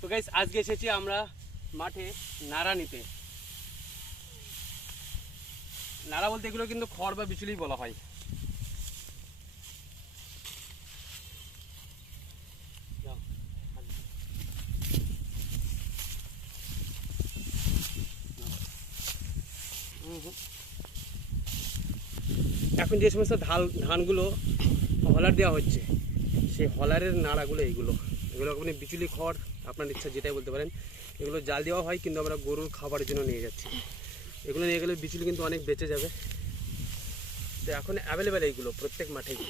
তো গাইস আজকে এসেছি আমরা মাঠে নাড়া নিতে নাড়া বলতে এগুলো কিন্তু খড় বা বিচুলি বলা হয়। এখন যে সমস্ত ধাল ধানগুলো হলার দেওয়া হচ্ছে, সেই হলারের নাড়াগুলো এইগুলো এগুলো আপনি বিচুলি খড় আপনার ইচ্ছা যেটাই বলতে পারেন, এগুলো জাল দেওয়া হয় কিন্তু আমরা গরুর খাবারের জন্য নিয়ে যাচ্ছি। এগুলো নিয়ে গেলে বিচুলি কিন্তু অনেক বেঁচে যাবে। তো এখন অ্যাভেলেবেল এইগুলো প্রত্যেক মাঠেই।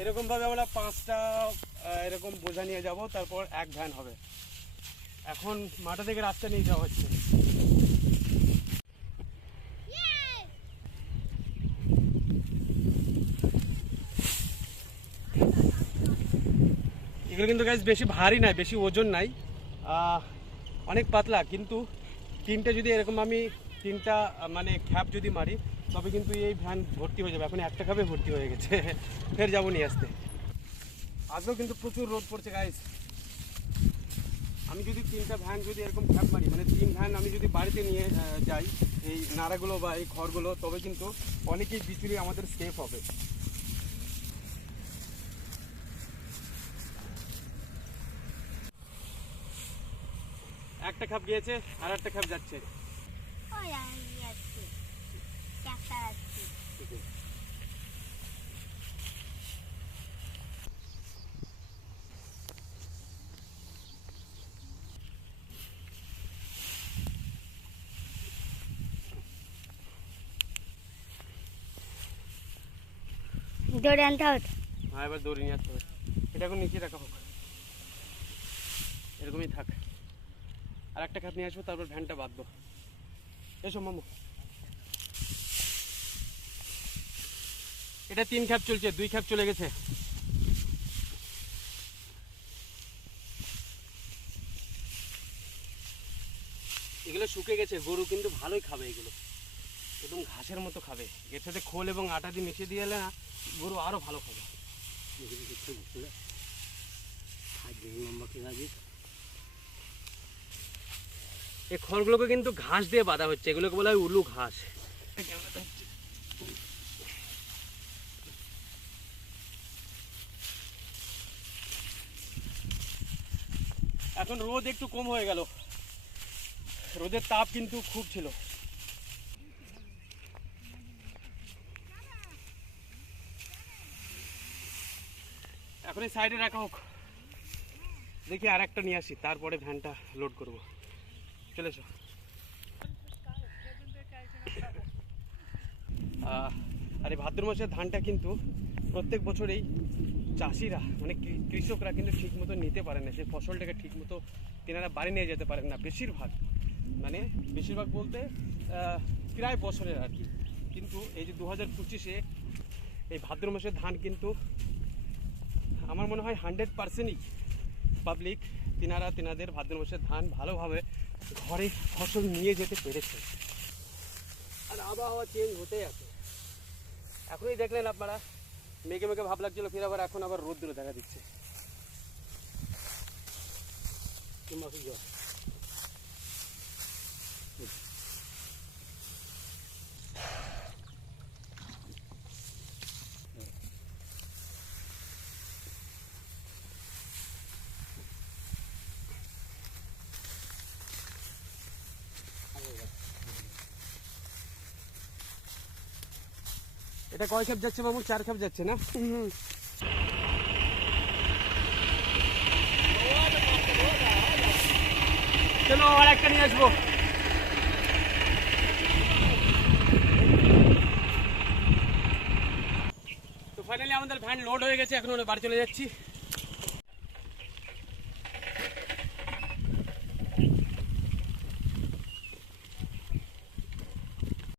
এরকম ভাবে আমরা পাঁচটা এরকম বোঝা নিয়ে যাব, তারপর এক ভ্যান হবে। এখন মাঠা থেকে রাস্তা নিয়ে যাওয়া হচ্ছে। এগুলো কিন্তু গাছ বেশি ভারী নাই, বেশি ওজন নাই। অনেক পাতলা, কিন্তু তিনটা যদি এরকম আমি তিনটা মানে খ্যাপ যদি মারি, তবে কিন্তু এই ভ্যান ভর্তি হয়ে যাবে। এখন একটা খ্যাপে ভর্তি হয়ে গেছে। ফের যাব নিয়ে আসতে। আজকেও কিন্তু প্রচুর রোদ পড়ছে গাইস আমি যদি তিনটা ভ্যান যদি এরকম খ্যাপ মারি মানে তিন ভ্যান আমি যদি বাড়িতে নিয়ে যাই, এই নাড়াগুলো বা এই খড়গুলো, তবে কিন্তু অনেকেই বিচুলি আমাদের সেফ হবে। একটা খাপ গিয়েছে আর একটা খাপ যাচ্ছে। দৌড়ে আনতে হবে হ্যাঁ এবার দৌড়ে নিয়ে আসতে হবে। এটা এখন নিচে রাখা হোক। এরকমই থাক। আর একটা খাপ নিয়ে আসব, তারপর ভ্যানটা বাঁধবো। এসো মামু। এটা তিন খ্যাপ চলছে, দুই খ্যাপ চলে গেছে। এগুলো শুকে গেছে, গরু কিন্তু ভালোই খাবে এগুলো। একদম ঘাসের মতো খাবে। এর সাথে খোল এবং আটা দিয়ে মিশিয়ে দিয়ে এলে না, গরু আরও ভালো খাবে। এই খড়গুলোকে কিন্তু ঘাস দিয়ে বাঁধা হচ্ছে, এগুলোকে বলা হয় উলু ঘাস। এখন রোদ একটু কম হয়ে গেল। রোদের তাপ কিন্তু খুব ছিল। এখন এই সাইডে রাখা হোক। দেখি আর একটা নিয়ে আসি, তারপরে ভ্যানটা লোড করব। চলে এসো। আর এই ভাদ্র মাসের ধানটা কিন্তু প্রত্যেক বছরেই চাষিরা মানে কৃষকরা কিন্তু ঠিক মতো নিতে পারে না। সেই ফসলটাকে ঠিক মতো তেনারা বাড়ি নিয়ে যেতে পারেন না বেশিরভাগ। মানে বেশিরভাগ বলতে প্রায় বছরের আর কি। কিন্তু এই যে দু হাজার পঁচিশে এই ভাদ্র মাসের ধান কিন্তু আমার মনে হয় হান্ড্রেড পার্সেন্টই পাবলিক তিনারা তিনাদের ভাদ্র মাসের ধান ভালোভাবে ঘরে ফসল নিয়ে যেতে পেরেছে। আর আবহাওয়া চেঞ্জ হতে আছে। এখনই দেখলেন আপনারা, মেঘে মেঘে ভাব লাগছিল, ফের আবার এখন আবার রোদ্র দেখা দিচ্ছে। জল এটা কয় খেপ যাচ্ছে বাবু? চার খেপ যাচ্ছে না? চলো আর একটা নিয়ে আসব। তো আমাদের ভ্যান লোড হয়ে গেছে, এখন বাড়ি চলে যাচ্ছি।